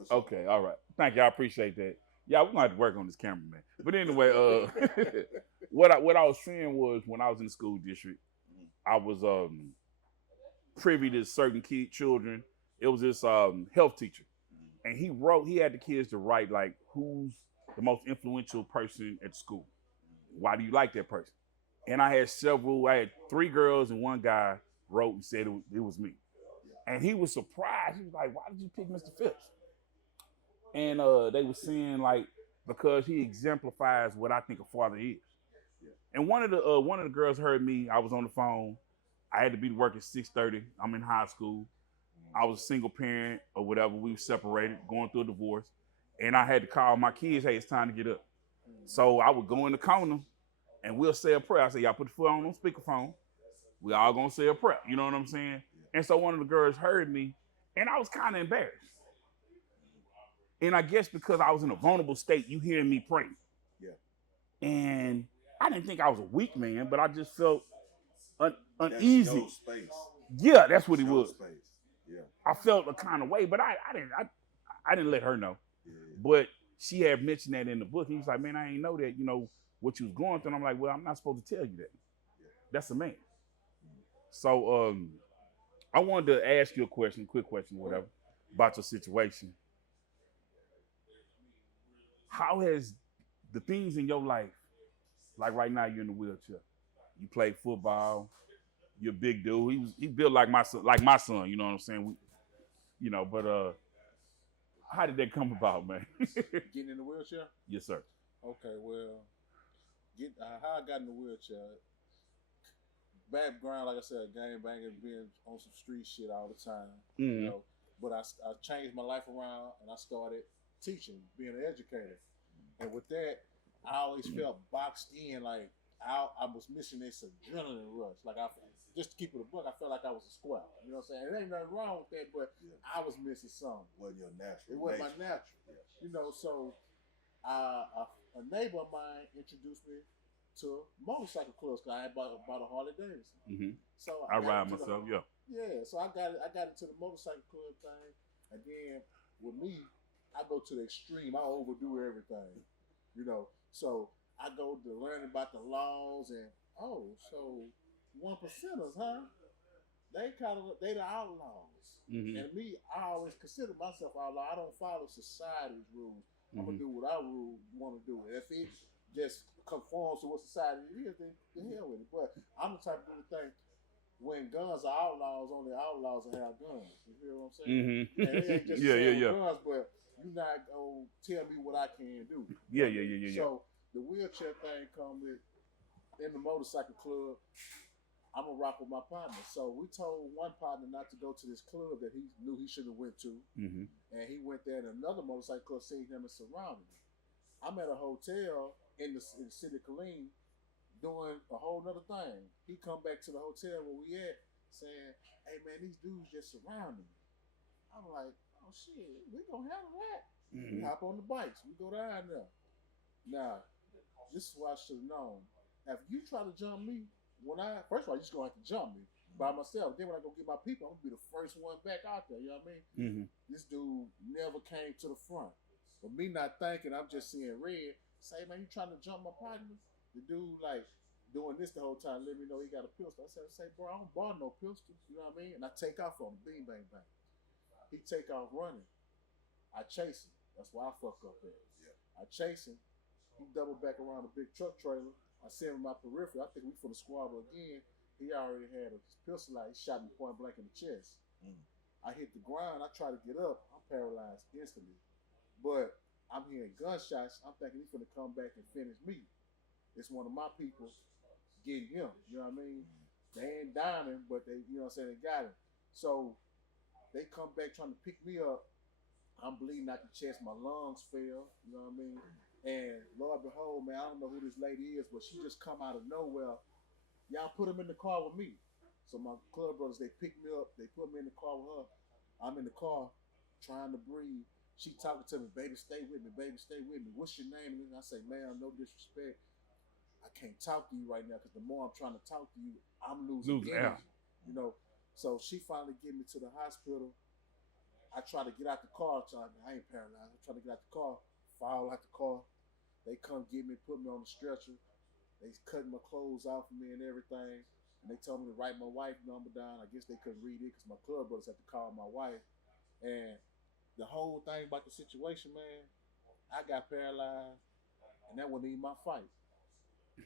For sure. Okay, all right. Thank you. I appreciate that. Yeah, we're gonna have to work on this camera, man. But anyway, what I was saying was when I was in the school district, I was privy to certain children. It was this health teacher, and he had the kids to write like who's the most influential person at school. Why do you like that person? And I had several. I had three girls and one guy wrote and said it was me. And he was surprised. He was like, "Why did you pick Mr. Phipps?" And they were saying like because he exemplifies what I think a father is. And one of the girls heard me. I was on the phone. I had to be to work at 6:30. I'm in high school. I was a single parent or whatever. We were separated, going through a divorce, and I had to call my kids. Hey, it's time to get up. So I would go in the corner, and we'll say a prayer. I say, y'all put the phone on speakerphone. We all gonna say a prayer. You know what I'm saying? And so one of the girls heard me, and I was kind of embarrassed. And I guess because I was in a vulnerable state, you hearing me pray. Yeah. And I didn't think I was a weak man, but I just felt That's uneasy. your space. Yeah, that's what it Your was. space. Yeah. I felt a kind of way, but I didn't let her know. Yeah. But she had mentioned that in the book. He was like, man, I ain't know that, what you was going through. And I'm like, well, I'm not supposed to tell you that. That's a man. So I wanted to ask you a quick question, whatever, about your situation. How has the things in your life, like right now you're in the wheelchair, you play football, you're a big dude. He built like my son, you know what I'm saying? But how did that come about, man? Getting in the wheelchair? Yes, sir. Okay, well, how I got in the wheelchair. Background, like I said, gang banging, being on some street shit all the time, Mm-hmm. But I changed my life around and I started teaching, being an educator. And with that, I always felt boxed in, like I was missing this adrenaline rush. Like just to keep it a book, I felt like I was a squat. You know what I'm saying? There ain't nothing wrong with that, but I was missing something. Wasn't your natural. It wasn't my nature. natural. So a neighbor of mine introduced me to motorcycle clubs because I had bought a Harley Davidson. Mm-hmm. So I ride myself, yeah. Yeah, so I got into the motorcycle club thing. Again, with me, I go to the extreme. I overdo everything, So I go to learn about the laws and so 1%ers, huh? They the outlaws. Mm-hmm. And me, I always consider myself outlaw. I don't follow society's rules. I'm gonna Mm-hmm. do what I want to do. If it just conforms to what society is, then the hell with it. But I'm the type of dude to think when guns are outlaws, only outlaws will have guns. You hear what I'm saying? Mm-hmm. And it ain't just guns, but you're not gonna tell me what I can do. Yeah. So the wheelchair thing come with in the motorcycle club. I'm gonna rock with my partner. So we told one partner not to go to this club that he knew he should have went to, Mm-hmm. and he went there, and another motorcycle club seen him and surrounded him. I'm at a hotel in the city of Killeen doing a whole nother thing. He come back to the hotel where we at saying, "Hey man, these dudes just surrounded me." I'm like, "Oh shit, we gonna handle that." Mm-hmm. We hop on the bikes. We go down there. Now, this is what I should have known. If you try to jump me, first of all, you're just gonna have to jump me by myself. Then when I go get my people, I'm gonna be the first one back out there. You know what I mean? Mm-hmm. This dude never came to the front. But me not thinking, I'm just seeing red. Say, man, you trying to jump my partner? The dude like doing this the whole time, let me know he got a pistol. I say, bro, I don't bar no pistols. You know what I mean? And I take off on him, bing, bang, bang. He take off running. I chase him. That's why I fuck up there. Yeah. I chase him. He double back around a big truck trailer. I see him in my periphery. I think we for the squabble again. He already had a pistol out. He shot me point blank in the chest. I hit the ground. I try to get up. I'm paralyzed instantly. But I'm hearing gunshots. I'm thinking he's going to come back and finish me. It's one of my people getting him. You know what I mean? They ain't dying him, but they, you know what I'm saying, they got him. So they come back trying to pick me up. I'm bleeding out the chest. My lungs fail. You know what I mean? And Lord behold, man, I don't know who this lady is, but she just come out of nowhere. Y'all put him in the car with me. So my club brothers, they pick me up. They put me in the car with her. I'm in the car trying to breathe. She talking to me, baby, stay with me, baby, stay with me. What's your name? And I say, man, no disrespect. I can't talk to you right now because the more I'm trying to talk to you, I'm losing energy. Out. You know. So she finally get me to the hospital. I try to get out the car. I ain't paralyzed. I try to get out the car, fall out the car. They come get me, put me on the stretcher. They cutting my clothes off of me and everything. And they told me to write my wife's number down. I guess they couldn't read it because my club brothers had to call my wife. And the whole thing about the situation, man, I got paralyzed, and that wasn't even my fight.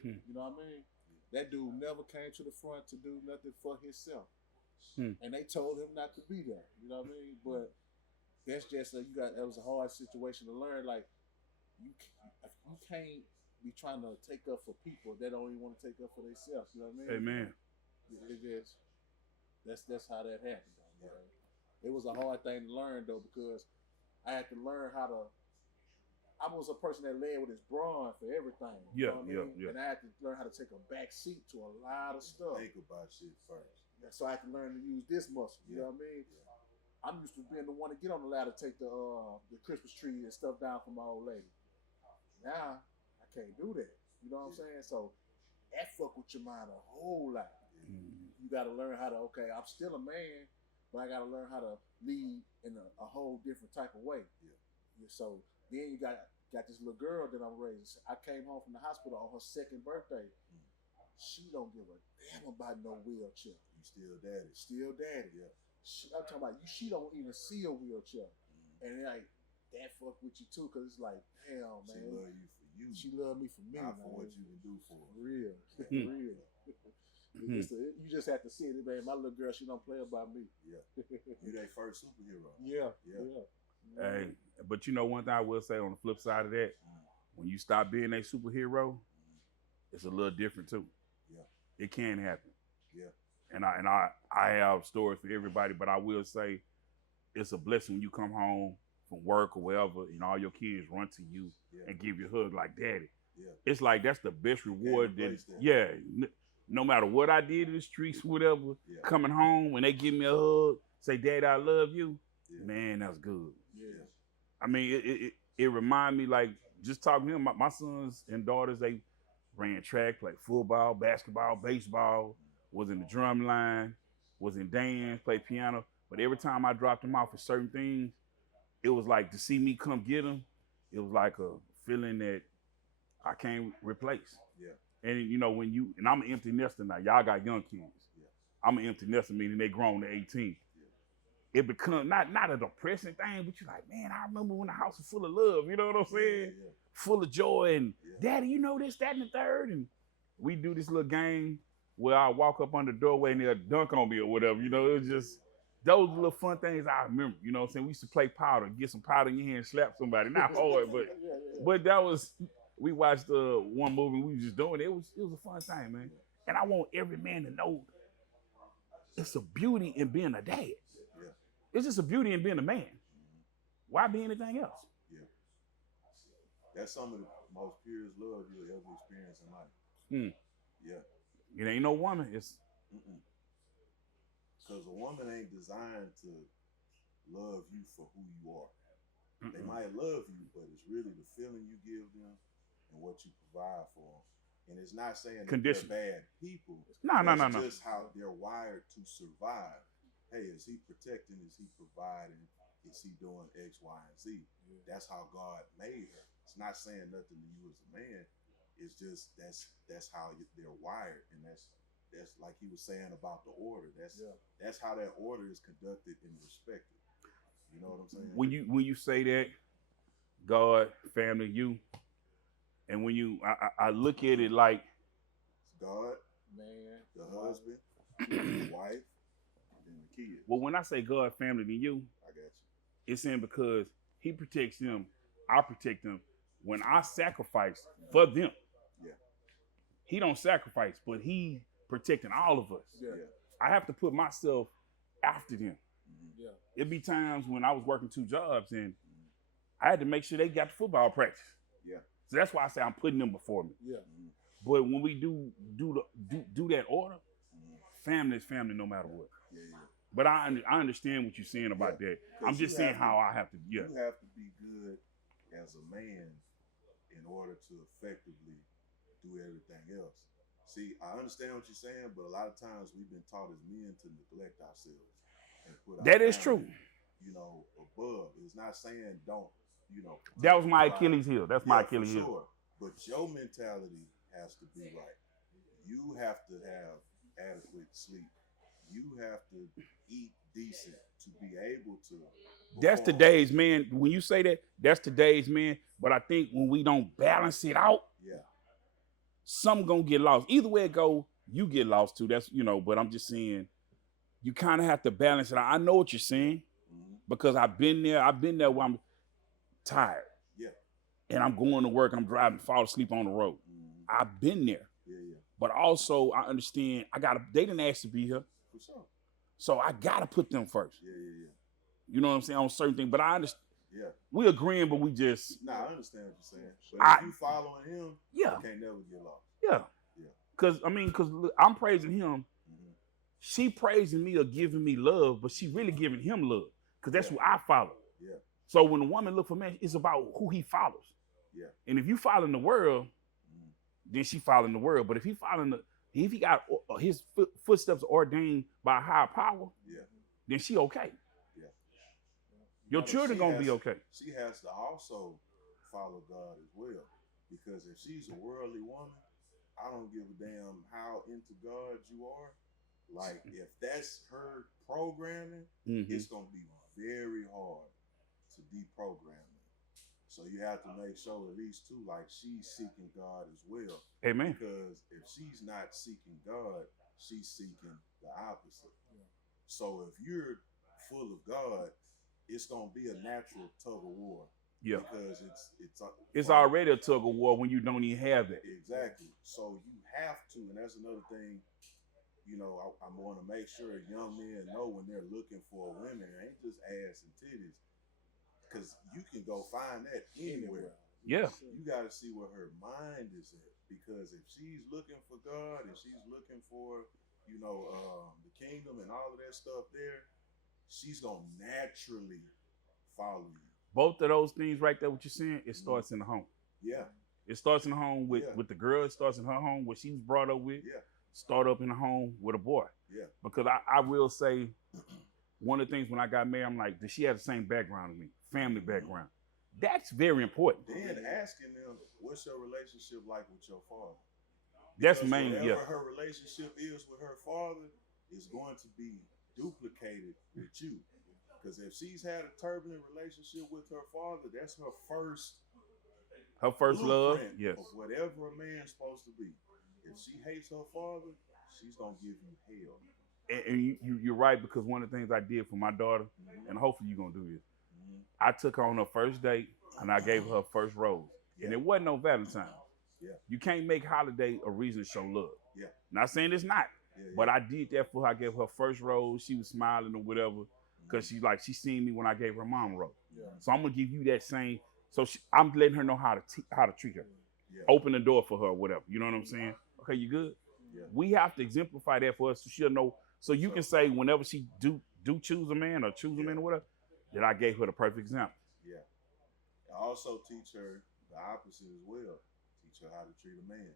You know what I mean? That dude never came to the front to do nothing for himself. And they told him not to be there. You know what I mean? But that's just that was a hard situation to learn. Like you can't be trying to take up for people that don't even want to take up for themselves. You know what I mean? Amen. It just that's how that happened. Though, right? It was a hard thing to learn though, because I had to learn how to. I was a person that led with his brawn for everything. You know what I mean? And I had to learn how to take a back seat to a lot of stuff. Think about shit first. So I had to learn to use this muscle. You know what I mean? Yeah. I'm used to being the one to get on the ladder, take the Christmas tree and stuff down for my old lady. Now I can't do that. You know what I'm saying? So that fuck with your mind a whole lot. You got to learn how to. Okay, I'm still a man, but I got to learn how to lead in a whole different type of way. So then you got this little girl that I'm raising. I came home from the hospital on her second birthday. She don't give a damn about no wheelchair. You still daddy. Still daddy. Yeah. I'm talking about you. She don't even see a wheelchair, and like that fuck with you too, cause it's like, damn, man. She love you for you. She love me for me, not man. for what you can do for her. Real, real. You just have to see it, man. My little girl, she don't play about me. Yeah. You that first superhero. Yeah. Hey, but you know one thing I will say on the flip side of that, when you stop being a superhero, it's a little different too. Yeah. It can happen. Yeah. And I have stories for everybody, but I will say it's a blessing when you come home from work or wherever, and all your kids run to you and give you a hug like daddy. Yeah. It's like that's the best reward. No matter what I did in the streets, whatever, coming home when they give me a hug, say, Daddy, I love you, man, that's good. Yeah. I mean, it remind me, like, just talking to him, my sons and daughters, they ran track, played football, basketball, baseball, was in the drum line, was in dance, played piano. But every time I dropped them off for certain things, it was like to see me come get them, it was like a feeling that I can't replace. Yeah. And you know, and I'm an empty nester now. Y'all got young kids. Yeah. I'm an empty nester, meaning they grown to 18. Yeah. It becomes not a depressing thing, but you're like, man, I remember when the house was full of love. You know what I'm saying? Yeah. Full of joy and Daddy, you know this, that, and the third. And we do this little game where I walk up on the doorway and they'll dunk on me or whatever. You know, it was just those little fun things I remember. You know what I'm saying? We used to play powder, get some powder in your hand, and slap somebody. Not hard, but that was. We watched one movie we was just doing. It was a fun thing, man. And I want every man to know it's a beauty in being a dad. Yeah. It's just a beauty in being a man. Why be anything else? Yeah. That's some of the most purest love you'll ever experience in life. Yeah. It ain't no woman. It's because a woman ain't designed to love you for who you are. They might love you, but it's really the feeling you give them and what you provide for them. And it's not saying that they're bad people. No. It's just how they're wired to survive. Hey, is he protecting? Is he providing? Is he doing X, Y, and Z? Yeah. That's how God made her. It's not saying nothing to you as a man. It's just that's how they're wired, and that's like he was saying about the order. That's how that order is conducted and respected. You know what I'm saying? When you say that, God, family, you, and when I look at it like God, man, the husband, the wife, and the kid. Well, when I say God, family, then you, I got you. It's saying because He protects them, I protect them. When I sacrifice for them, He don't sacrifice, but He protecting all of us. Yeah. I have to put myself after them. Yeah. It'd be times when I was working 2 jobs and I had to make sure they got the football practice. Yeah. So that's why I say I'm putting them before me. Yeah. But when we do that order, family is family no matter what. Yeah. But I understand what you're saying about that. I'm just saying how I have to. Yeah. You have to be good as a man in order to effectively do everything else. See, I understand what you're saying, but a lot of times we've been taught as men to neglect ourselves. And put that is true. You know, It's not saying don't, you know. That was my Achilles heel. That's my Achilles for heel. sure. But your mentality has to be right. You have to have adequate sleep. You have to eat decent to be able to. That's today's man. When you say that, that's today's man. But I think when we don't balance it out, some gonna get lost. Either way it go, you get lost too. That's But I'm just saying, you kind of have to balance it out. I know what you're saying because I've been there. I've been there where I'm tired. And I'm going to work. I'm driving, fall asleep on the road. I've been there. But also, I understand. They didn't ask to be here. For sure. So I gotta put them first. You know what I'm saying on certain things. But I understand. We agreeing, but we just. Nah, I understand what you're saying. But if you following him, you can't never get lost. Because I'm praising him. She praising me or giving me love, but she really giving him love because that's who I follow. So when a woman look for man, it's about who he follows. And if you following the world, then she following the world. But if he got his footsteps ordained by a higher power, then she okay. Your children gonna be okay. She has to also follow God as well, because if she's a worldly woman, I don't give a damn how into God you are. Like if that's her programming, it's gonna be very hard to deprogram it. So you have to make sure at least too, like she's seeking God as well. Amen. Because if she's not seeking God, she's seeking the opposite. So if you're full of God, it's gonna be a natural tug of war. Because it's already a tug of war when you don't even have that. Exactly. So you have to, and that's another thing. I want to make sure young men know when they're looking for women, it ain't just ass and titties. Because you can go find that anywhere. Yeah. You got to see where her mind is at. Because if she's looking for God and she's looking for, the kingdom and all of that stuff there, she's going to naturally follow you. Both of those things right there, what you're saying, it starts in the home. It starts in the home with the girl. It starts in her home, what she was brought up with. Start up in the home with a boy. Because I will say, one of the things when I got married, I'm like, does she have the same background as me? Family background. That's very important. Then asking them, what's your relationship like with your father? That's main, whatever her relationship is with her father is going to be duplicated with you. Because if she's had a turbulent relationship with her father, that's her first love. Of whatever a man's supposed to be. If she hates her father, she's gonna give you hell. And you're right, because one of the things I did for my daughter, and hopefully you're gonna do this, I took her on her first date and I gave her first rose. And it wasn't no Valentine's. You can't make holiday a reason to show love. Not saying it's not, but I did that for her. I gave her first rose. She was smiling or whatever, because she seen me when I gave her mom a rose. So I'm gonna give you that same. So I'm letting her know how to treat her. Open the door for her or whatever. You know what I'm saying? Okay, you good? We have to exemplify that for us so she'll know. So you can say whenever she do choose a man or whatever, that I gave her the perfect example. I also teach her the opposite as well. Teach her how to treat a man.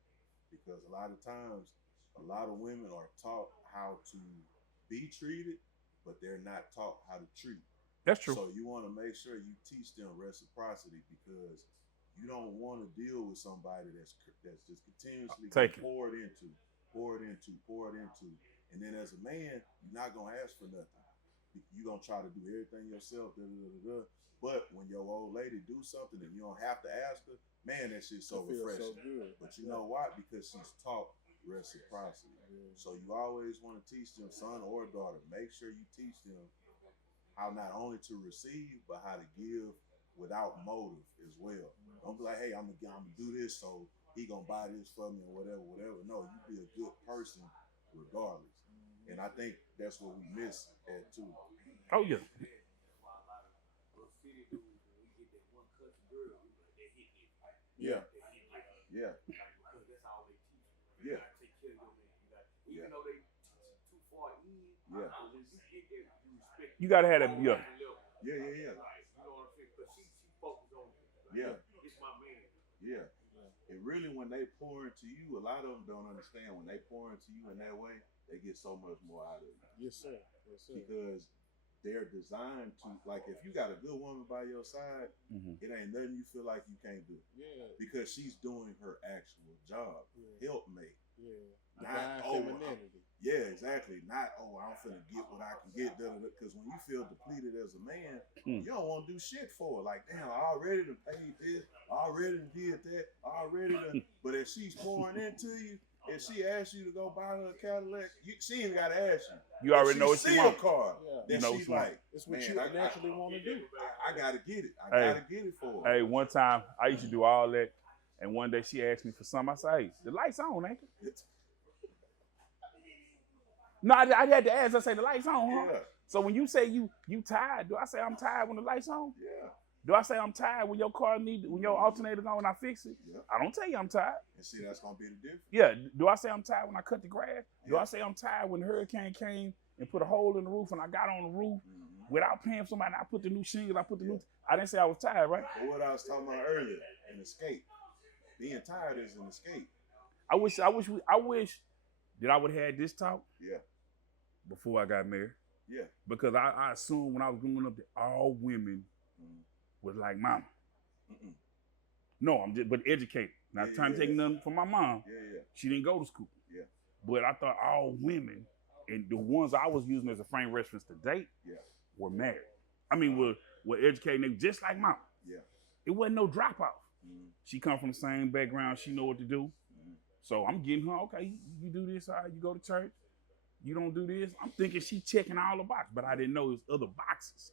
Because a lot of times, a lot of women are taught how to be treated, but they're not taught how to treat. That's true. So you want to make sure you teach them reciprocity, because you don't want to deal with somebody that's just continuously poured into. And then as a man, you're not going to ask for nothing. You're going to try to do everything yourself. But when your old lady do something and you don't have to ask her, man, that shit's so refreshing. So good. But you know why? Because she's taught reciprocity. So you always want to teach them, son or daughter, make sure you teach them how not only to receive, but how to give without motive as well. Don't be like, hey, I'm gonna do this, so he gonna buy this for me or whatever. No, you be a good person regardless. And I think that's what we miss at too. Oh yeah. Yeah. You gotta have that. Yeah. And really, when they pour into you, a lot of them don't understand. When they pour into you in that way, they get so much more out of you. Yes, sir. Because they're designed to, like, if you got a good woman by your side, Mhm. it ain't nothing you feel like you can't do. Yeah. Because she's doing her actual job. Yeah. Helpmate. Yeah. Not, Divine femininity. yeah, exactly. Not, I'm finna get what I can get. Because when you feel depleted as a man, you don't want to do shit for her. Like, damn, I already done paid this, I already done did that, I already done. But if she's pouring into you, if she asks you to go buy her a Cadillac, she ain't got to ask you. You already know what she wants. Car, yeah. then she's like, it's what you naturally want to do. I got to get it. I got to get it for her. Hey, one time I used to do all that, and one day she asked me for something. I said, hey, the lights on, ain't it? No, I had to ask. I say, the lights on, huh? Yeah. So when you say you tired, do I say I'm tired when the lights on? Yeah. Do I say I'm tired when your car when your alternator's on and I fix it? Yeah. I don't tell you I'm tired. And see, that's gonna be the difference. Yeah. Do I say I'm tired when I cut the grass? Do Yeah. I say I'm tired when the hurricane came and put a hole in the roof and I got on the roof without paying for somebody? I put the new shingles. I didn't say I was tired, right? But what I was talking about earlier, an escape. Being tired is an escape. I wish that I would have had this talk. Yeah. Before I got married. Yeah. Because I assumed when I was growing up that all women was like mama. No, I'm just but educated. Not trying to take nothing from my mom. Yeah. She didn't go to school. Yeah. But I thought all women, and the ones I was using as a frame reference to date, were married. I mean, were educated, they just like mama. Yeah. It wasn't no drop off. She come from the same background. She know what to do. So I'm getting her, okay, you do this, all right, you go to church. You don't do this. I'm thinking she checking all the boxes, but I didn't know there's other boxes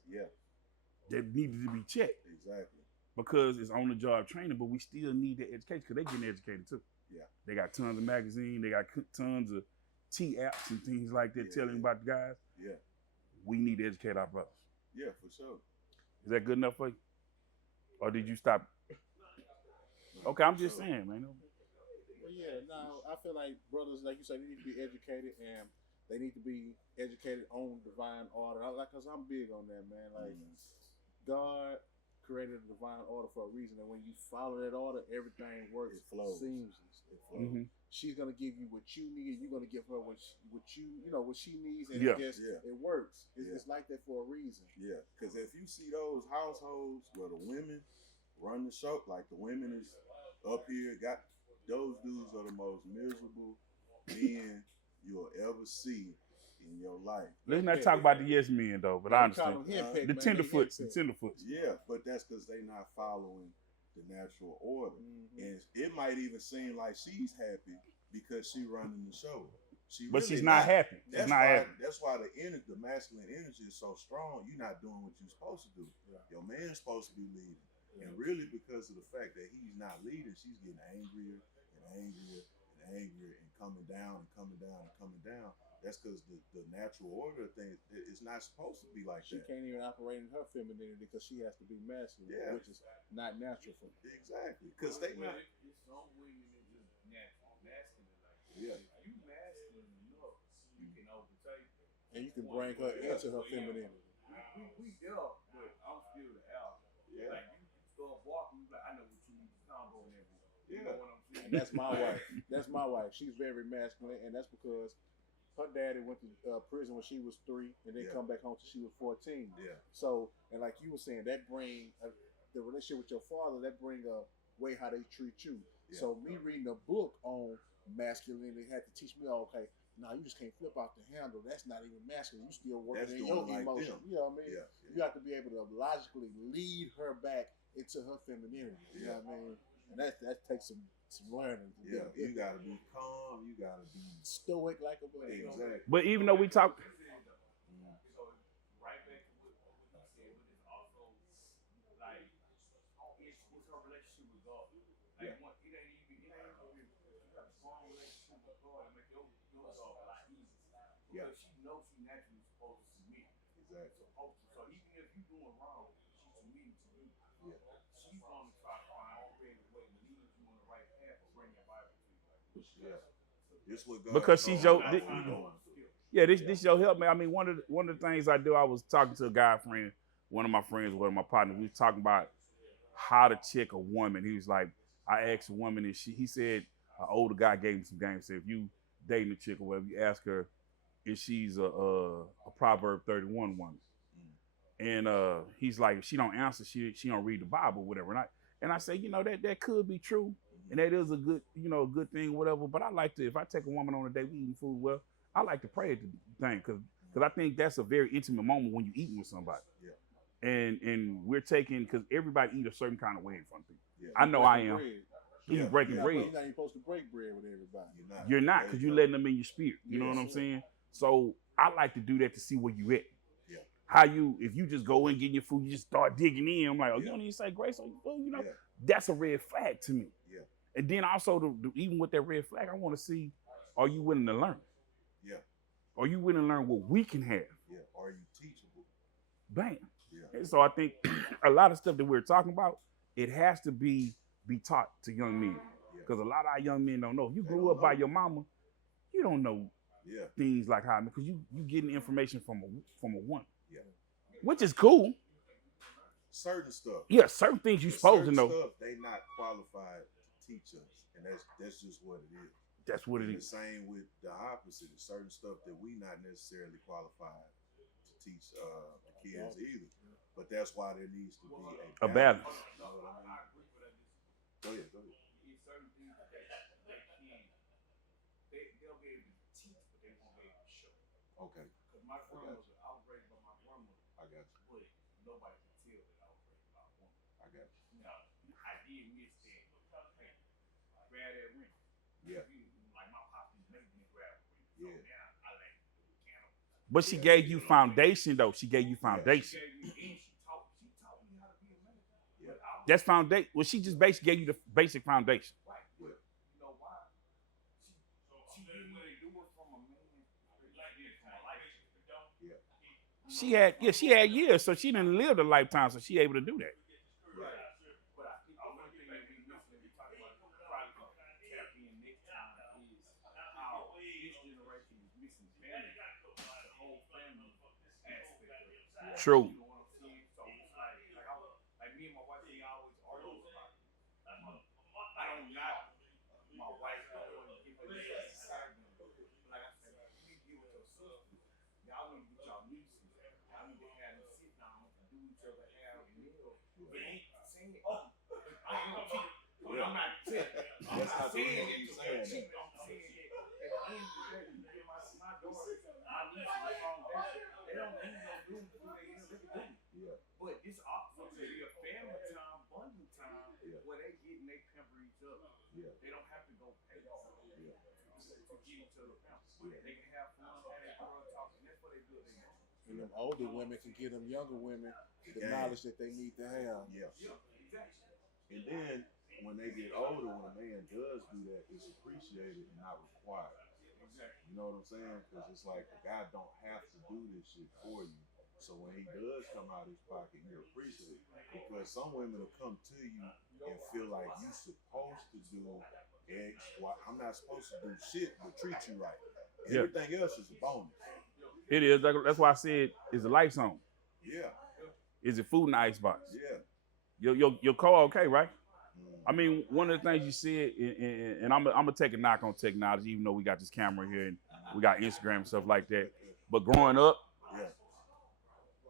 that needed to be checked. Exactly. Because it's on the job training, but we still need that education because they getting educated too. Yeah. They got tons of magazines. They got tons of T-apps and things like that telling about the guys. Yeah. We need to educate our brothers. Yeah, for sure. Is that good enough for you? Or did you stop? Okay, I'm just saying, man. Well, yeah, no, I feel like brothers, like you said, they need to be educated and they need to be educated on divine order. Cause I'm big on that, man. Like God created a divine order for a reason, and when you follow that order, everything works. It flows. Seamless. It flows. She's gonna give you what you need. You're gonna give her what she needs, and it works. It's like that for a reason. Yeah, because if you see those households where the women run the show, like the women is up here, those dudes are the most miserable men you'll ever see in your life. Let's not talk about the yes men though, but I understand. The tenderfoots. Yeah, but that's because they're not following the natural order. And it might even seem like she's happy because she running the show. But she's not happy. That's why the masculine energy is so strong. You're not doing what you're supposed to do. Your man's supposed to be leading. And really because of the fact that he's not leading, she's getting angrier and angrier and angrier and coming down and coming down and coming down. That's because the natural order thing is not supposed to be like she that. She can't even operate in her femininity because she has to be masculine, which is not natural for her. Exactly. Because they not. Some women are just natural masculine like that. Yeah. If you masculine enough, you can overtake her. And you can bring her into her femininity. We up, but I'm still the alpha. Yeah. Like you start walking, like I know what you need to combo in there. You know what I'm saying? And that's my wife. That's my wife. She's very masculine, and that's because her daddy went to prison when she was 3, and then come back home till she was 14. Yeah. So, and like you were saying, that bring the relationship with your father. That bring a way how they treat you. Yeah. So me reading a book on masculinity had to teach me, okay, now you just can't flip out the handle. That's not even masculine. You still working in your emotion. You know what I mean? Yeah. You have to be able to logically lead her back into her femininity. You know what I mean? And that takes some learning. Yeah, you gotta be calm. You gotta be stoic like a boy. Exactly. But even though we talk, right back to what you said, but it's also like it's her relationship with God. Like it ain't even you got a strong relationship with God and make your job a lot easier. Because she knows she naturally supposed to submit. Exactly. So even if you're doing wrong, she's submitting to you. Yeah. She's gonna try to find a way to lead you on the right path or bring your Bible to you. Yeah. This what God because she's your this your help, man. I mean, one of the things I do, I was talking to a guy friend, one of my friends, one of my partners. We was talking about how to check a woman. He was like, I asked a woman, and he said an older guy gave him some game. Said if you dating a chick or whatever, you ask her if she's a Proverb 31 woman. And he's like, if she don't answer, she don't read the Bible, whatever. And I say, you know, that could be true, and that is a good, you know, a good thing, whatever. But I like to, if I take a woman on a date, we eating food, well, I like to pray at the thing, because I think that's a very intimate moment when you're eating with somebody. Yeah. And we're taking, because everybody eat a certain kind of way in front of people. Yeah. I know I am. Bread. He's Yeah. breaking bread. You're not even supposed to break bread with everybody. You're not, because you're letting them in your spirit. You know Yes, what I'm sir. saying? So I like to do that to see where you at. Yeah. How you, if you just go in, get your food, you just start digging in. I'm like, oh, Yeah. you don't even say grace on your food, you know? Yeah. That's a red flag to me. Yeah. And then also, even with that red flag, I want to see, are you willing to learn? Yeah. Are you willing to learn what we can have? Yeah. Are you teachable? Bam. Yeah. And so I think a lot of stuff that we're talking about, it has to be taught to young men. Because a lot of our young men don't know. If you grew up by your mama, you don't know things like how, because you getting information from a woman. Yeah. Which is cool. Certain stuff. Yeah, certain things you're supposed to know. Stuff they not qualified to teach us, and that's just what it is. That's what it The is. same with the opposite. There's certain stuff that we not necessarily qualified to teach the kids either. But that's why there needs to be A balance. You know what I mean? Go ahead. It's certain things that they can, they'll be able to teach, but they won't be able to show. Okay. Because my grandmother, I was raised by my grandmother. I got you. But nobody can tell that I was raised by a woman. I got you. Now, I did miss that. Hey, grab that ring. Yeah. Like my pop used to make me grab a ring. So Yeah. now I like mechanical. But she gave you foundation, though. She gave you foundation. She taught me how to be a man. Yeah. That's foundation. Well, she just basically gave you the basic foundation. Right. But you know why? She didn't really do it from a man. Like this, from a life. Yeah. She had years, so she didn't live a lifetime, so she able to do that. Right. But I think the one thing that we missing that we talk about probably tap in next time is how this generation is missing family. The whole family aspect of it. True. You know what I'm saying? So it's like me and my wife, we always argue about it. I don't knock my wife for giving me like I said, you deal with your sisters. Y'all need to get y'all nieces. Y'all need to have them sit down and do each other, have a meal. But ain't saying it. I'm not saying That's not the saying way it you to saying cheat. that. I'm saying it at the end of the day, you get my daughter, my niece, the foundation. They don't need no doom to do their inner living. Yeah. But this also to be a family time, bonding time, Yeah. where they get and they pamper each other. Yeah. They don't have to go pay to get each other pampered. They can have fun, have their girl talk, and that's what they do. And them older women can give them younger women the knowledge that they need to have. Yeah. Exactly. And then when they get older, when a man does do that, it's appreciated and not required. Exactly. You know what I'm saying? Because it's like the guy don't have to do this shit for you. So when he does come out of his pocket, you appreciate it. Because some women will come to you and feel like you supposed to do X, Y. I'm not supposed to do shit but treat you right. Yeah. Everything else is a bonus. It is. That's why I said, is the lights on? Yeah. Is it food in the icebox? Yeah. Your car okay, right? Mm. I mean, one of the things you said, and I'm gonna take a knock on technology, even though we got this camera here and we got Instagram and stuff like that. But growing up, Yeah.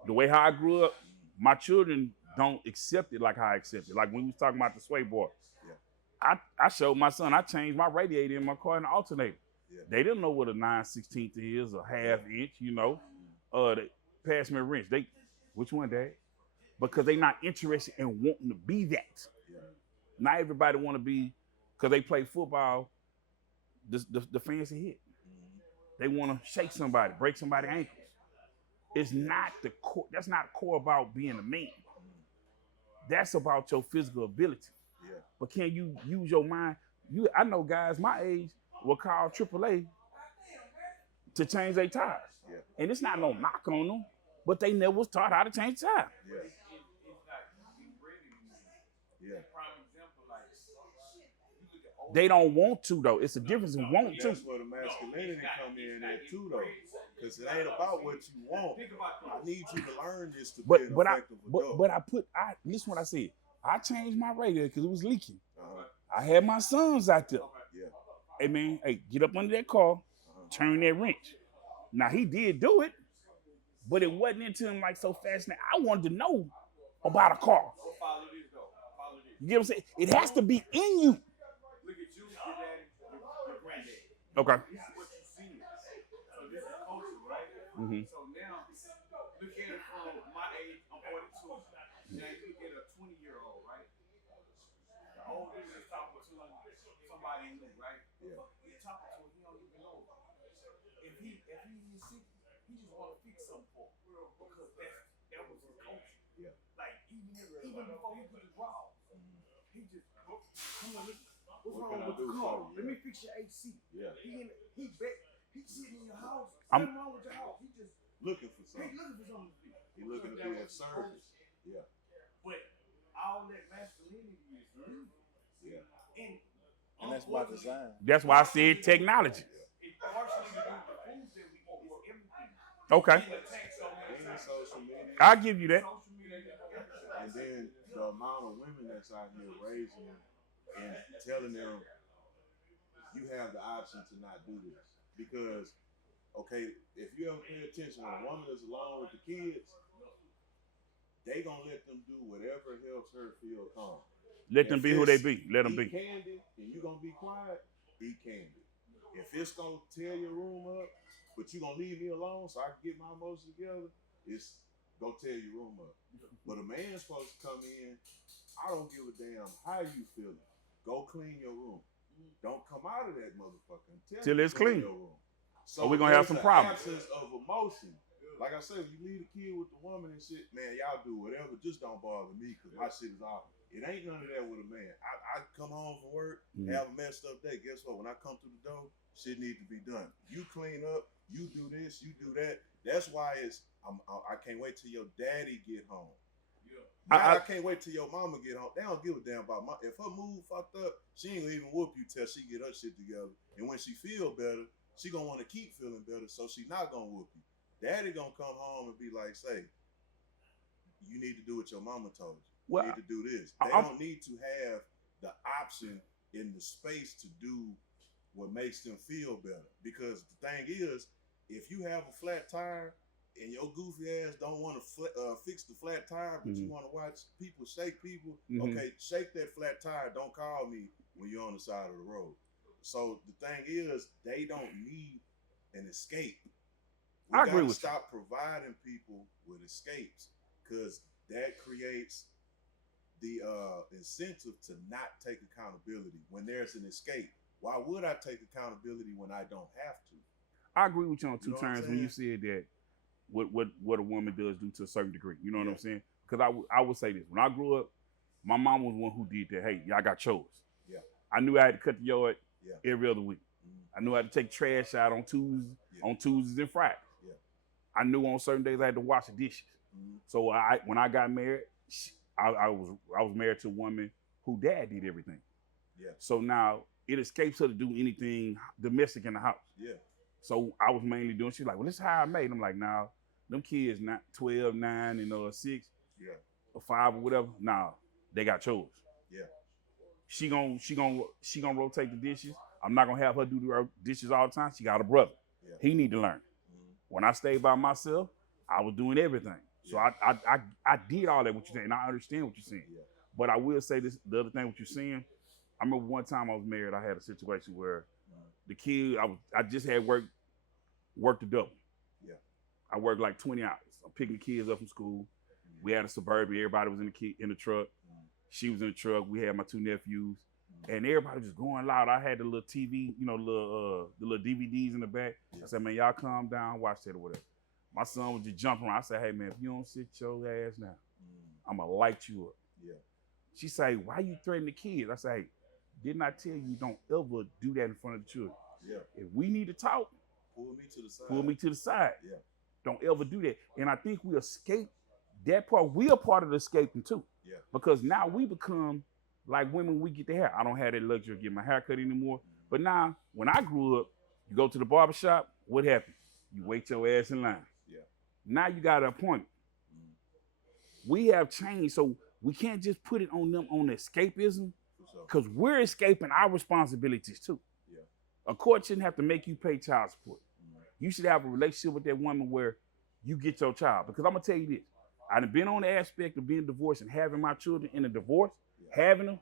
the way how I grew up, my children don't accept it like how I accept it. Like when we was talking about the sway board, I showed my son, I changed my radiator in my car and the alternator. Yeah. They didn't know what a 9/16 is, a half inch, you know. They passed me a wrench. Which one, Dad? Because they not interested in wanting to be that. Yeah. Not everybody want to be, because they play football, the fancy hit. Mm-hmm. They want to shake somebody, break somebody's ankles. It's not the core. That's not core about being a man. That's about your physical ability. Yeah. But can you use your mind? I know guys my age will call AAA to change their tires. Yeah. And it's not no knock on them, but they never was taught how to change tires. Yeah. It's not being ready to Yeah. prime example, like you look at old They don't want to though. It's a difference in want to. That's where the masculinity come in there too, though. Because it ain't about what you want. I need you to learn this to be an effective adult. But listen what I said. I changed my radiator because it was leaking. Uh-huh. I had my sons out there. Yeah. Hey man, get up under that car, turn that wrench. Now he did do it, But it wasn't until I'm like so fascinating. I wanted to know about a car. So follow this though. Follow this. You get what I'm saying? It has to be in you. Look at you, your daddy, your granddaddy. Okay. This is what you see. So this is culture, right? Mm-hmm. So now, look at it from my age. I'm 42. Now you look at a 20-year-old, right? The old dude is talking to somebody new, right? Yeah. He's talking to him. He don't even know. If he in his 60s, he just want to fix something for him because that was his culture. Yeah. Like even before he put the draw, he just come on, listen. What's What wrong can I with the do car? for you? Let me fix your AC. Yeah. He's sitting in your house. I'm- Nothing wrong with your house. He just Looking for he's something. looking for something to do. He looking to be of service. Yeah. But all that masculinity is new. Yeah. And that's by design. That's why I said technology. It's partially to do with the foods that we eat. It's everything. Okay. In the text, so many And times. social media. I'll give you that. Social media, everything. And then the amount of women that's out here raising them and telling them you have the option to not do this. Because, okay, if you ever pay attention, when a woman is alone with the kids, they gonna let them do whatever helps her feel calm. Let them If be who they it's be. Let them eat be. candy and you gonna be quiet, eat candy. If it's gonna tear your room up, but you gonna leave me alone so I can get my emotions together, it's go tear your room up. But a man's supposed to come in, I don't give a damn how you feeling. Go clean your room. Don't come out of that motherfucker until Till it's clean. your room. So Or we gonna have there's some an problems. Absence of emotion. Like I said, if you leave a kid with the woman and shit, man, y'all do whatever. Just don't bother me because my shit is off. It ain't none of that with a man. I come home from work, have a messed up day. Guess what? When I come through the door, shit needs to be done. You clean up, you do this, you do that. That's why I can't wait till your daddy get home. I can't wait till your mama get home. They don't give a damn about if her mood fucked up, she ain't gonna even whoop you till she get her shit together. And when she feel better, she gonna want to keep feeling better, so she not gonna whoop you. Daddy gonna come home and be like, say, you need to do what your mama told you. You Well, need to do this. They I'm- don't need to have the option in the space to do what makes them feel better. Because the thing is, if you have a flat tire and your goofy ass don't want to fix the flat tire, but you want to watch people shake people, okay, shake that flat tire. Don't call me when you're on the side of the road. So the thing is, they don't need an escape. We I agree gotta with stop providing people with escapes because that creates the incentive to not take accountability when there's an escape. Why would I take accountability when I don't have to? I agree with you on two You know what I'm terms when you said that what a woman does do to a certain degree. You know what I'm saying? Because I would say this. When I grew up, my mom was the one who did that. Hey, y'all got chores. Yeah. I knew I had to cut the yard every other week. I knew I had to take trash out on Tuesdays and Fridays. Yeah. I knew on certain days I had to wash the dishes. So when I got married, I was married to a woman who dad did everything. Yeah. So now it escapes her to do anything domestic in the house. Yeah. So I was mainly doing. She's like, well, this is how I made. I'm like, nah, them kids not 12, 9, and 6, or 5 or whatever. Nah, they got chores. Yeah. She gonna rotate the dishes. I'm not gonna have her do the dishes all the time. She got a brother. Yeah. He need to learn. When I stayed by myself, I was doing everything. So I did all that what you're saying. And I understand what you're saying. Yeah. But I will say this, the other thing what you're saying, I remember one time I was married, I had a situation where the kid, I just had worked the double. Yeah. I worked like 20 hours. I'm picking the kids up from school. We had a Suburban. Everybody was in the truck. She was in the truck. We had my 2 nephews. And everybody just going loud. I had the little TV, the little DVDs in the back. Yeah. I said, man, y'all calm down, watch that or whatever. My son was just jumping around. I said, hey, man, if you don't sit your ass down, I'm going to light you up. Yeah. She said, why you threatening the kids? I said, hey, didn't I tell you don't ever do that in front of the children? Yeah. If we need to talk, Pull me to the side. pull me to the side. Yeah. Don't ever do that. And I think we escape that part. We are part of the escaping too. Yeah. Because now we become like women, we get the hair. I don't have that luxury of getting my hair cut anymore. But now, when I grew up, you go to the barbershop, what happened? You wait your ass in line. Yeah. Now you got an appointment. We have changed, so we can't just put it on them on escapism, because we're escaping our responsibilities too. Yeah. A court shouldn't have to make you pay child support. You should have a relationship with that woman where you get your child. Because I'm gonna tell you this. I done been on the aspect of being divorced and having my children in a divorce, having them,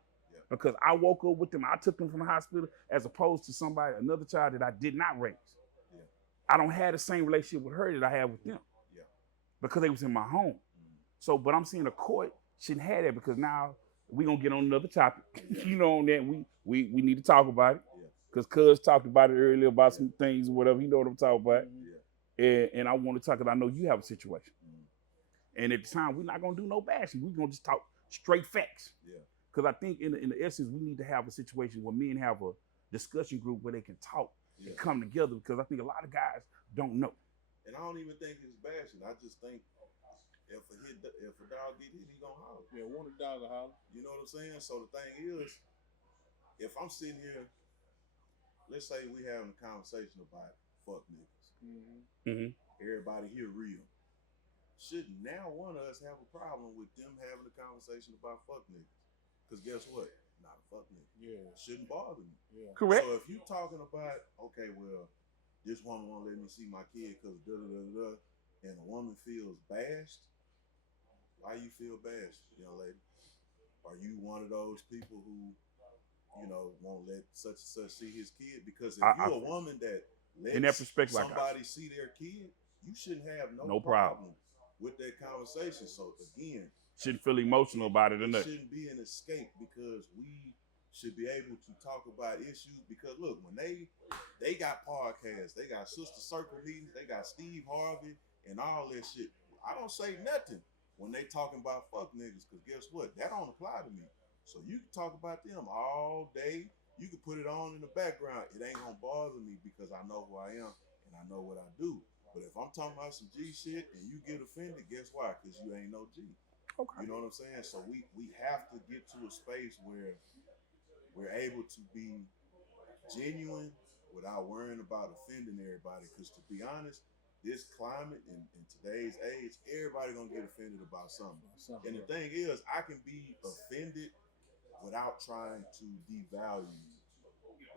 because I woke up with them. I took them from the hospital as opposed to another child that I did not raise. I don't have the same relationship with her that I have with them because they was in my home. So, but I'm saying the court shouldn't have that because now we're going to get on another topic, you know, on that we need to talk about it because Cuz talked about it earlier about some things or whatever. You know what I'm talking about. And I want to talk because I know you have a situation. And at the time, we're not going to do no bashing. We're going to just talk straight facts. Because I think in the essence, we need to have a situation where men have a discussion group where they can talk and come together because I think a lot of guys don't know. And I don't even think it's bashing. I just think if a dog get hit, he gonna holler. Yeah, one of the dogs will holler. You know what I'm saying? So the thing is, if I'm sitting here, let's say we having a conversation about fuck niggas. Everybody here real. Shouldn't now one of us have a problem with them having a conversation about fuck niggas? Because guess what? Not a fuck nigga. Yeah. Shouldn't bother me. Yeah. Correct. So if you talking about, okay, well, this woman won't let me see my kid because da-da-da-da, and a woman feels bashed, why you feel bashed, young lady? Are you one of those people who, you know, won't let such and such see his kid? Because if you're a woman that lets in that perspective, somebody see their kid, you shouldn't have no problem with that conversation. So again, shouldn't feel emotional about it or nothing. It shouldn't be an escape because we should be able to talk about issues because look, when they got podcasts, they got Sister Circle meetings, they got Steve Harvey and all that shit. I don't say nothing when they talking about fuck niggas because guess what? That don't apply to me. So you can talk about them all day. You can put it on in the background. It ain't gonna bother me because I know who I am and I know what I do. But if I'm talking about some G shit and you get offended, guess why? Because you ain't no G. Okay. You know what I'm saying? So we have to get to a space where we're able to be genuine without worrying about offending everybody. Because to be honest, this climate in today's age, everybody gonna get offended about something. And the thing is, I can be offended without trying to devalue you.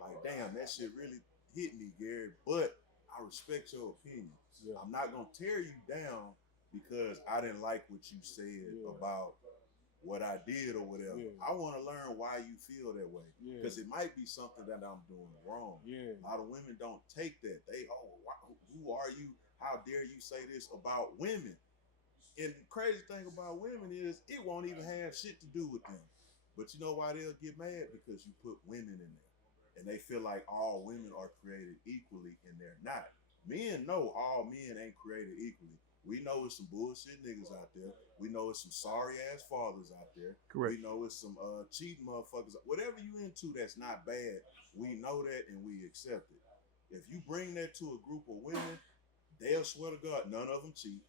Like, damn, that shit really hit me, Gary, but I respect your opinion. I'm not gonna tear you down because I didn't like what you said about what I did or whatever. I want to learn why you feel that way because it might be something that I'm doing wrong. A lot of women don't take that. They, who are you? How dare you say this about women? And the crazy thing about women is it won't even have shit to do with them. But you know why they'll get mad? Because you put women in there. And they feel like all women are created equally and they're not. Men know all men ain't created equally. We know it's some bullshit niggas out there. We know it's some sorry ass fathers out there. Correct. We know it's some cheating motherfuckers. Whatever you into that's not bad, we know that and we accept it. If you bring that to a group of women, they'll swear to God, none of them cheat.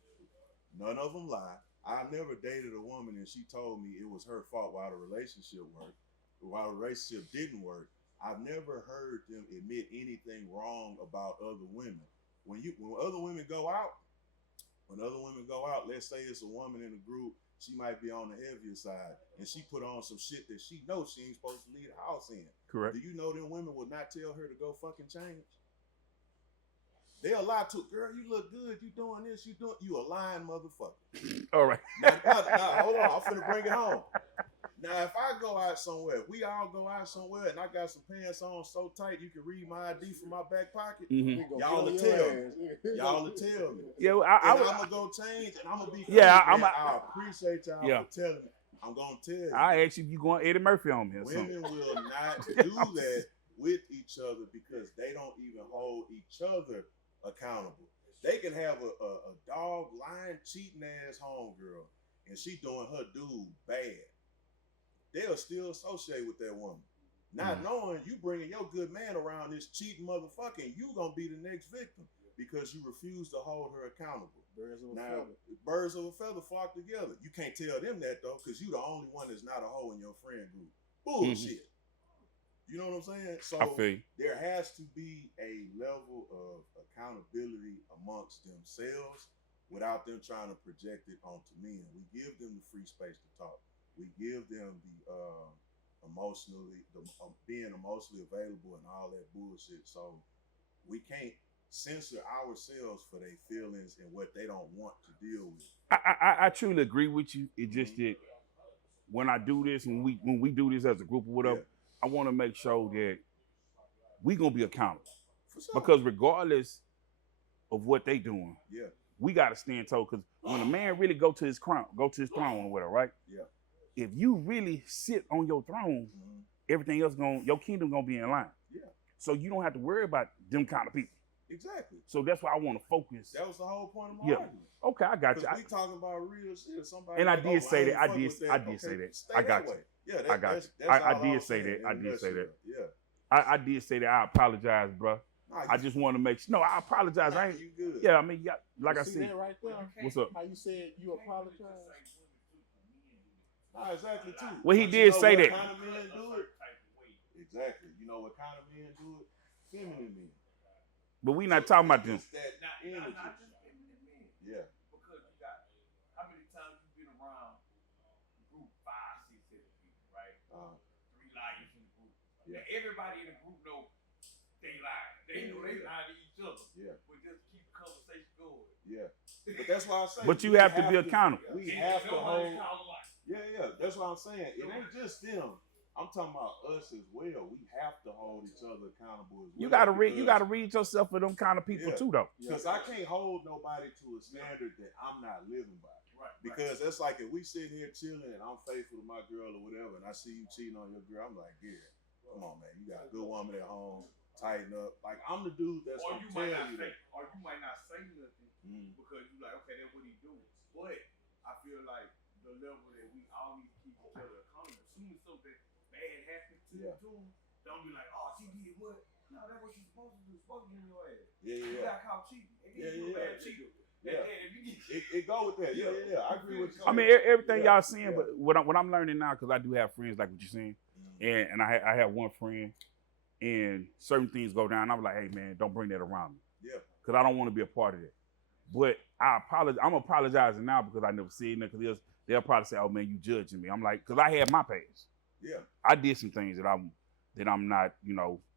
None of them lie. I never dated a woman and she told me it was her fault while the relationship worked. While the relationship didn't work, I've never heard them admit anything wrong about other women. When other women go out, let's say it's a woman in a group, she might be on the heavier side, and she put on some shit that she knows she ain't supposed to leave the house in. Correct. Do you know them women will not tell her to go fucking change? They'll lie to, girl, you look good, you doing this, you a lying motherfucker. All right. Now, hold on, I'm finna bring it home. Now, if I go out somewhere, we all go out somewhere, and I got some pants on so tight you can read my ID from my back pocket, y'all will tell me. Y'all will tell me. Yeah, I'm gonna go change, and I'm gonna be. I appreciate y'all for telling me. I'm gonna tell you. I asked you if you going Eddie Murphy on me or something. Women will not do that with each other because they don't even hold each other accountable. They can have a dog, lying, cheating ass homegirl, and she doing her dude bad. They'll still associate with that woman. Not knowing you bringing your good man around this cheating motherfucker and you gonna be the next victim because you refuse to hold her accountable. Birds of a feather flock together. You can't tell them that though because you the only one that's not a hoe in your friend group. Bullshit. You know what I'm saying? So there has to be a level of accountability amongst themselves without them trying to project it onto men. We give them the free space to talk. We give them the being emotionally available and all that bullshit. So we can't censor ourselves for their feelings and what they don't want to deal with. I truly agree with you. It just that when I do this, when we do this as a group or whatever, I want to make sure that we gonna be accountable. For sure. Because regardless of what they doing, we gotta stand tall. Because when a man really go to his throne or whatever, right? Yeah. If you really sit on your throne, everything else your kingdom gonna be in line. Yeah. So you don't have to worry about them kind of people. Exactly. So that's why I want to focus. That was the whole point of my argument. Okay, I got you. We talking about real shit. Somebody and I like, did say that. I did okay, say that. stay I got that way. you. Yeah, I got you. That's I all did I'm say saying. that. I did say that. Yeah. I did say that. I apologize, bro. Nah, I just want to make sure. No, I apologize. I ain't. You good. Yeah, I mean, like I See said. that right there? What's up? How you said you apologize? Nah, exactly too. Well, he But did say what that. kind of men do it? Exactly. You know what kind of men do it? Feminine men. But we not talking about them. It's that energy. Not just feminine men. Yeah. Because you got how many times you been around a group 5, 6, 7 people, right? 3 liars in the group. Yeah. And everybody in the group know they lie. They know they lie to each other. Yeah. But just keep the conversation going. Yeah. But that's why I say. But you have to be accountable. We have to hold. Call a lie. Yeah. That's what I'm saying. It ain't just them. I'm talking about us as well. We have to hold each other accountable as well. You gotta read yourself for them kind of people too, though. Because I can't hold nobody to a standard that I'm not living by. Right. Because that's like if we sit here chilling and I'm faithful to my girl or whatever, and I see you cheating on your girl, I'm like, yeah, come on, man, you got a good woman at home, tighten up. Like I'm the dude that's Or gonna you might tell not you say, that. or you might not say nothing because you like, okay, that's what he doing. But I feel like the level that we all need to keep each other accountable. As soon as something bad happens to you, don't be like, oh, she did what? No, that's what she's supposed to do. Supposed to give your ass. You got caught cheating. And then you a bad cheater. It go with that. Yeah. I agree with you. I mean, everything y'all saying, but what I'm learning now, because I do have friends like what you're saying, and I have one friend, and certain things go down. I'm like, hey man, don't bring that around me. Yeah. Because I don't want to be a part of that. But I apologize. I'm apologizing now because I never seen that. Because they'll probably say, oh man, you judging me. I'm like, because I had my past. Yeah. I did some things that I'm not,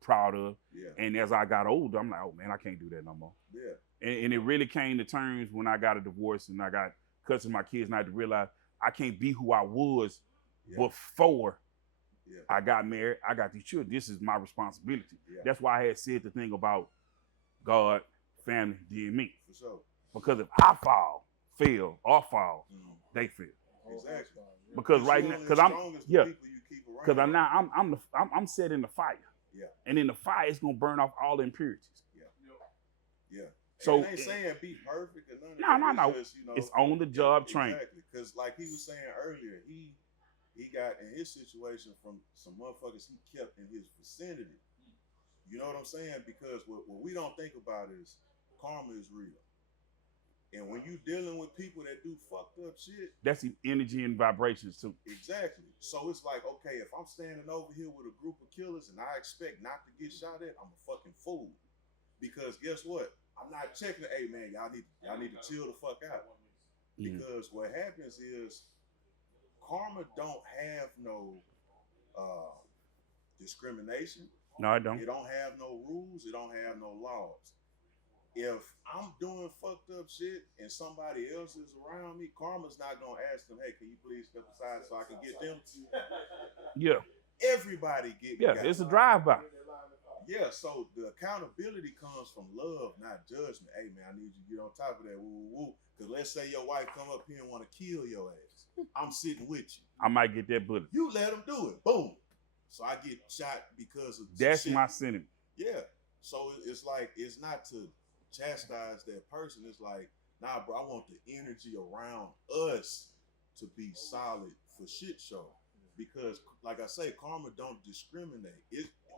proud of. Yeah. And as I got older, I'm like, oh man, I can't do that no more. Yeah. And it really came to terms when I got a divorce and I got cussing my kids, and I had to realize I can't be who I was before I got married. I got these children. This is my responsibility. Yeah. That's why I had said the thing about God, family, then me. For sure. Because if I fail, they fail. Exactly. Because right now, because I'm set in the fire. Yeah. And in the fire, it's gonna burn off all the impurities. Yeah. So it ain't saying be perfect or none of that. No. Just, it's on the job training. Exactly. Because like he was saying earlier, he got in his situation from some motherfuckers he kept in his vicinity. You know what I'm saying? Because what we don't think about is karma is real. And when you dealing with people that do fucked up shit, that's the energy and vibrations too. Exactly. So it's like, okay, if I'm standing over here with a group of killers and I expect not to get shot at, I'm a fucking fool. Because guess what? I'm not checking. Hey man, y'all need to chill the fuck out. Because what happens is karma don't have no discrimination. No, it don't. It don't have no rules. It don't have no laws. If I'm doing fucked up shit and somebody else is around me, karma's not gonna ask them, hey, can you please step aside so I can get them? Yeah. Everybody get. Yeah, it's a drive-by. Yeah, so the accountability comes from love, not judgment. Hey man, I need you to get on top of that. Woo. Because let's say your wife come up here and want to kill your ass. I'm sitting with you. I might get that bullet. You let them do it. Boom. So I get shot because of that's shit. My sentiment. Yeah. So it's like, it's not to chastise that person. It's like, nah, bro, I want the energy around us to be solid for shit show. Because, like I say, karma don't discriminate.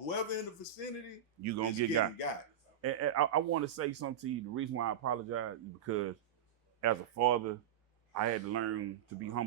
Whoever in the vicinity, you gonna get got. And I want to say something to you. The reason why I apologize is because, as a father, I had to learn to be humble